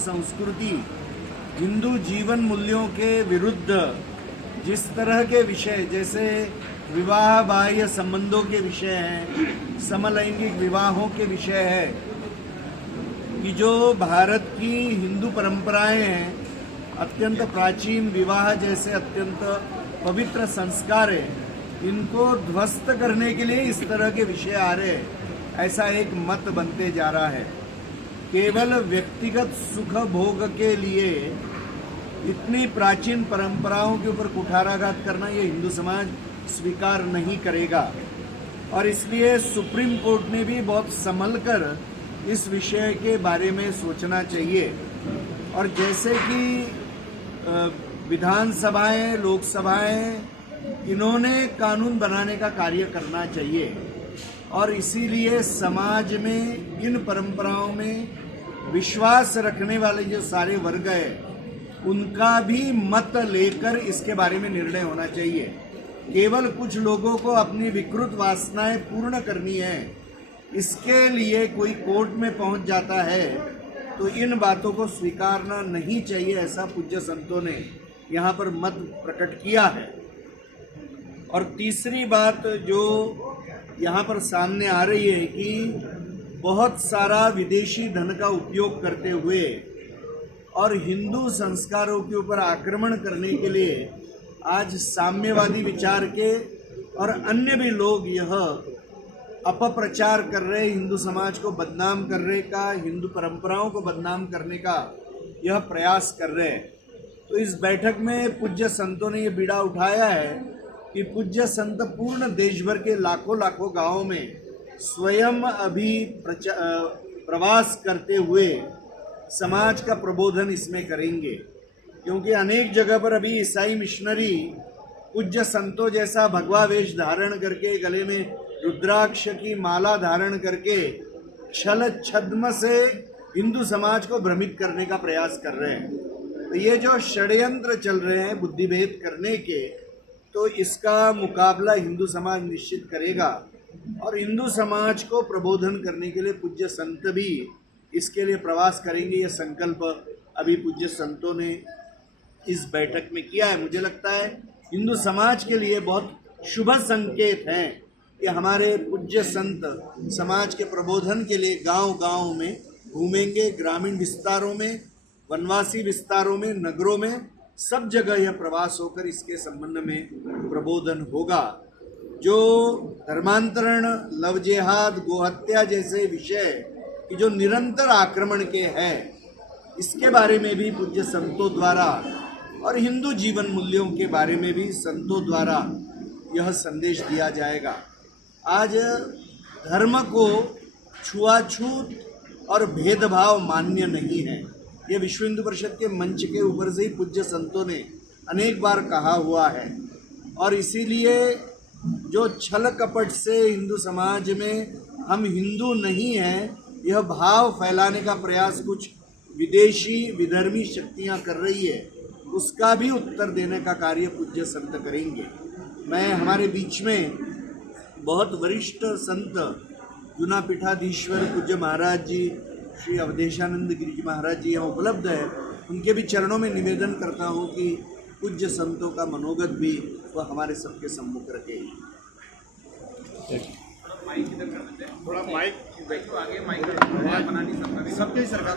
संस्कृति, हिंदू जीवन मूल्यों के विरुद्ध जिस तरह के विषय, जैसे विवाह बाह्य संबंधों के विषय हैं, समलैंगिक विवाहों के विषय है, कि जो भारत की हिंदू परंपराएं हैं, अत्यंत प्राचीन विवाह जैसे अत्यंत पवित्र संस्कार है, इनको ध्वस्त करने के लिए इस तरह के विषय आ रहे हैं, ऐसा एक मत बनते जा रहा है। केवल व्यक्तिगत सुख भोग के लिए इतनी प्राचीन परंपराओं के ऊपर कुठाराघात करना ये हिंदू समाज स्वीकार नहीं करेगा। और इसलिए सुप्रीम कोर्ट ने भी बहुत संभल कर इस विषय के बारे में सोचना चाहिए। और जैसे कि विधानसभाएं, लोकसभाएं, इन्होंने कानून बनाने का कार्य करना चाहिए और इसीलिए समाज में इन परंपराओं में विश्वास रखने वाले जो सारे वर्ग है, उनका भी मत लेकर इसके बारे में निर्णय होना चाहिए। केवल कुछ लोगों को अपनी विकृत वासनाएं पूर्ण करनी है, इसके लिए कोई कोर्ट में पहुंच जाता है, तो इन बातों को स्वीकारना नहीं चाहिए, ऐसा पूज्य संतों ने यहाँ पर मत प्रकट किया है। और तीसरी बात जो यहाँ पर सामने आ रही है कि बहुत सारा विदेशी धन का उपयोग करते हुए और हिंदू संस्कारों के ऊपर आक्रमण करने के लिए आज साम्यवादी विचार के और अन्य भी लोग यह अपप्रचार कर रहे, हिंदू समाज को बदनाम करने का, हिंदू परंपराओं को बदनाम करने का यह प्रयास कर रहे हैं। तो इस बैठक में पूज्य संतों ने यह बीड़ा उठाया है कि पूज्य संत पूर्ण देश भर के लाखों लाखों गांवों में स्वयं अभी प्रवास करते हुए समाज का प्रबोधन इसमें करेंगे, क्योंकि अनेक जगह पर अभी ईसाई मिशनरी पूज्य संतों जैसा भगवा वेश धारण करके, गले में रुद्राक्ष की माला धारण करके छल छद्म से हिंदू समाज को भ्रमित करने का प्रयास कर रहे हैं। तो ये जो षड्यंत्र चल रहे हैं बुद्धिभेद करने के, तो इसका मुकाबला हिंदू समाज निश्चित करेगा। और हिंदू समाज को प्रबोधन करने के लिए पूज्य संत भी इसके लिए प्रवास करेंगे, ये संकल्प अभी पूज्य संतों ने इस बैठक में किया है। मुझे लगता है हिंदू समाज के लिए बहुत शुभ संकेत है कि हमारे पूज्य संत समाज के प्रबोधन के लिए गांव-गांव में घूमेंगे, ग्रामीण विस्तारों में, वनवासी विस्तारों में, नगरों में, सब जगह यह प्रवास होकर इसके संबंध में प्रबोधन होगा। जो धर्मांतरण, लव जिहाद, गोहत्या जैसे विषय कि जो निरंतर आक्रमण के हैं, इसके बारे में भी पूज्य संतों द्वारा और हिंदू जीवन मूल्यों के बारे में भी संतों द्वारा यह संदेश दिया जाएगा। आज धर्म को छुआछूत और भेदभाव मान्य नहीं है, ये विश्व हिंदू परिषद के मंच के ऊपर से ही पूज्य संतों ने अनेक बार कहा हुआ है। और इसीलिए जो छल कपट से हिंदू समाज में हम हिंदू नहीं हैं, यह भाव फैलाने का प्रयास कुछ विदेशी विधर्मी शक्तियां कर रही है, उसका भी उत्तर देने का कार्य पूज्य संत करेंगे। मैं हमारे बीच में बहुत वरिष्ठ संत जूना पीठाधीश्वर पूज्य महाराज जी, श्री अवधेशानंद गिरी जी महाराज जी यहाँ उपलब्ध है, उनके भी चरणों में निवेदन करता हूँ कि पूज्य संतों का मनोगत भी वह हमारे सबके सम्मुख रखे। थोड़ा माइक आगे, माइक सबके सरकार